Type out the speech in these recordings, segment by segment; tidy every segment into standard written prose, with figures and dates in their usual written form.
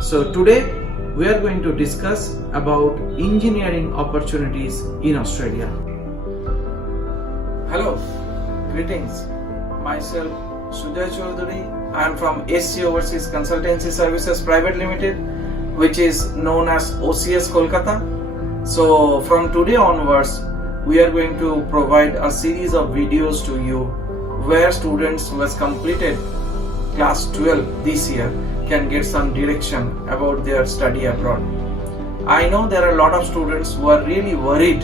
So today we are going to discuss about engineering opportunities in Australia. Hello, greetings. Myself Sujay Chaudhary. I am from SC Overseas Consultancy Services Private Limited, which is known as OCS Kolkata. So from today onwards, we are going to provide a series of videos to you where students who has completed class 12 this year can get some direction about their study abroad. I know there are a lot of students who are really worried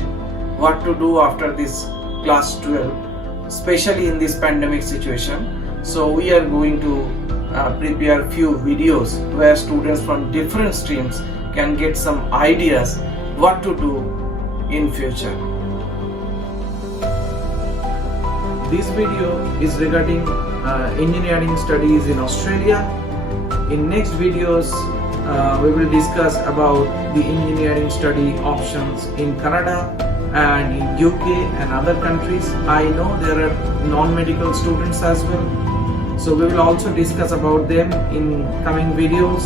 what to do after this class 12, especially in this pandemic situation. So we are going to prepare few videos where students from different streams can get some ideas what to do in future. This video is regarding engineering studies in Australia. In next videos, we will discuss about the engineering study options in Canada and in UK and other countries. I know there are non-medical students as well. So we will also discuss about them in coming videos,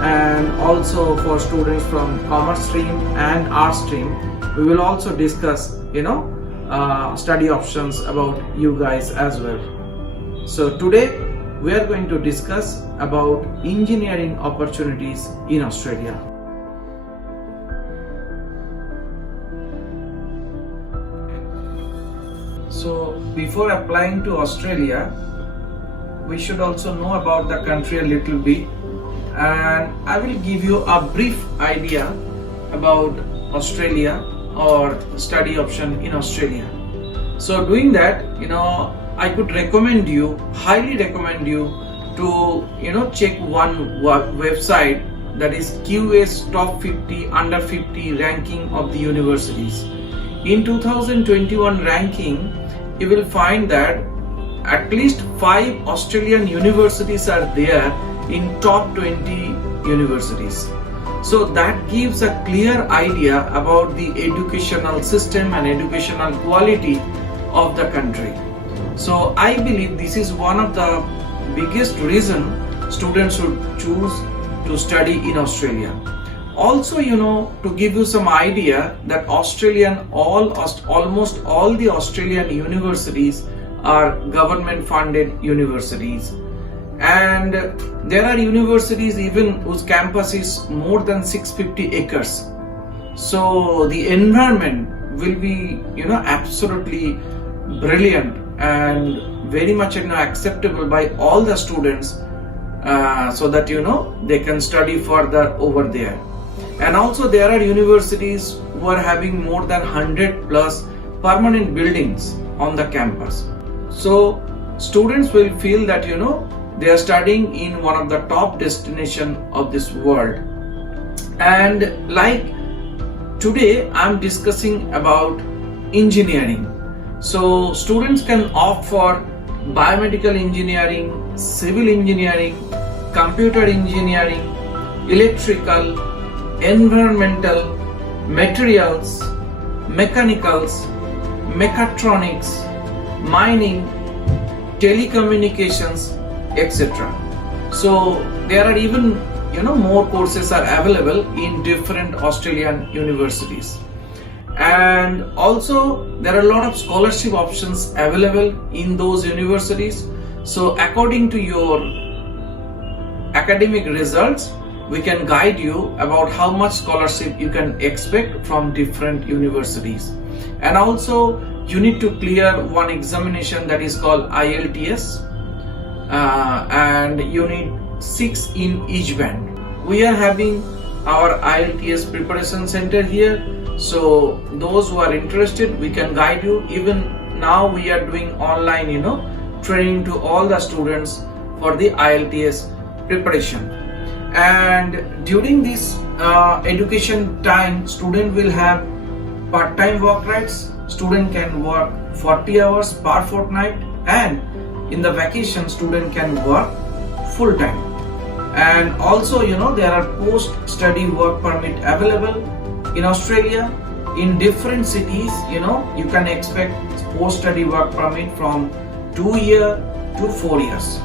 and also for students from commerce stream and art stream, we will also discuss, study options about you guys as well. So today we are going to discuss about engineering opportunities in Australia. So before applying to Australia, we should also know about the country a little bit, and I will give you a brief idea about Australia or study option in Australia. So doing that, I could highly recommend you to, check one website, that is QS Top 50 Under 50 ranking of the universities. In 2021 ranking, you will find that at least 5 Australian universities are there in top 20 universities. So that gives a clear idea about the educational system and educational quality of the country. So I believe this is one of the biggest reason students should choose to study in Australia. Also, to give you some idea that almost all the Australian universities are government funded universities, and there are universities even whose campus is more than 650 acres. So the environment will be absolutely brilliant and very much acceptable by all the students, so that they can study further over there. And also there are universities who are having more than 100 plus permanent buildings on the campus. So students will feel that they are studying in one of the top destination of this world. And like today I am discussing about engineering. So students can opt for biomedical engineering, civil engineering, computer engineering, electrical, environmental, materials, mechanicals, mechatronics, mining, telecommunications, etc. So there are even more courses are available in different Australian universities. And also there are a lot of scholarship options available in those universities. So according to your academic results, we can guide you about how much scholarship you can expect from different universities. And also you need to clear one examination that is called IELTS, and you need 6 in each band. We are having our IELTS preparation center here. So those who are interested, we can guide you. Even now we are doing online training to all the students for the IELTS preparation. And during this education time, student will have part-time work rights. Student can work 40 hours per fortnight, and in the vacation student can work full-time. And also there are post-study work permit available in Australia. In different cities, you can expect post-study work permit from 2 years to 4 years.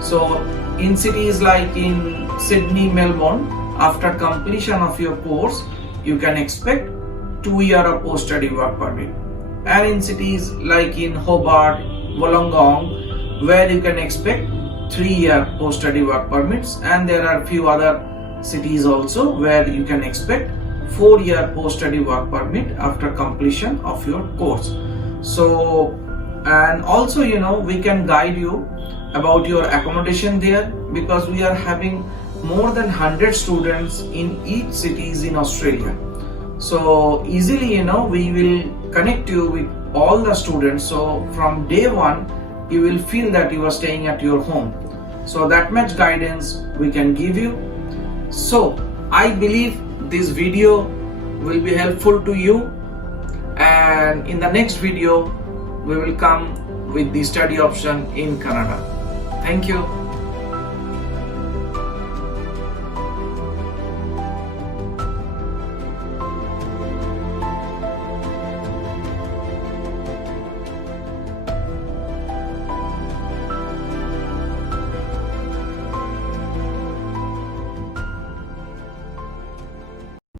So in cities like in Sydney, Melbourne, after completion of your course, you can expect 2 year of post-study work permit. And in cities like in Hobart, Wollongong, where you can expect 3 year post-study work permits, and there are few other cities also where you can expect 4 year post-study work permit after completion of your course. So, and also we can guide you about your accommodation there, because we are having more than 100 students in each cities in Australia. So easily we will connect you with all the students, so from day one you will feel that you are staying at your home. So that much guidance we can give you. So I believe this video will be helpful to you, and in the next video we will come with the study option in Kannada. Thank you.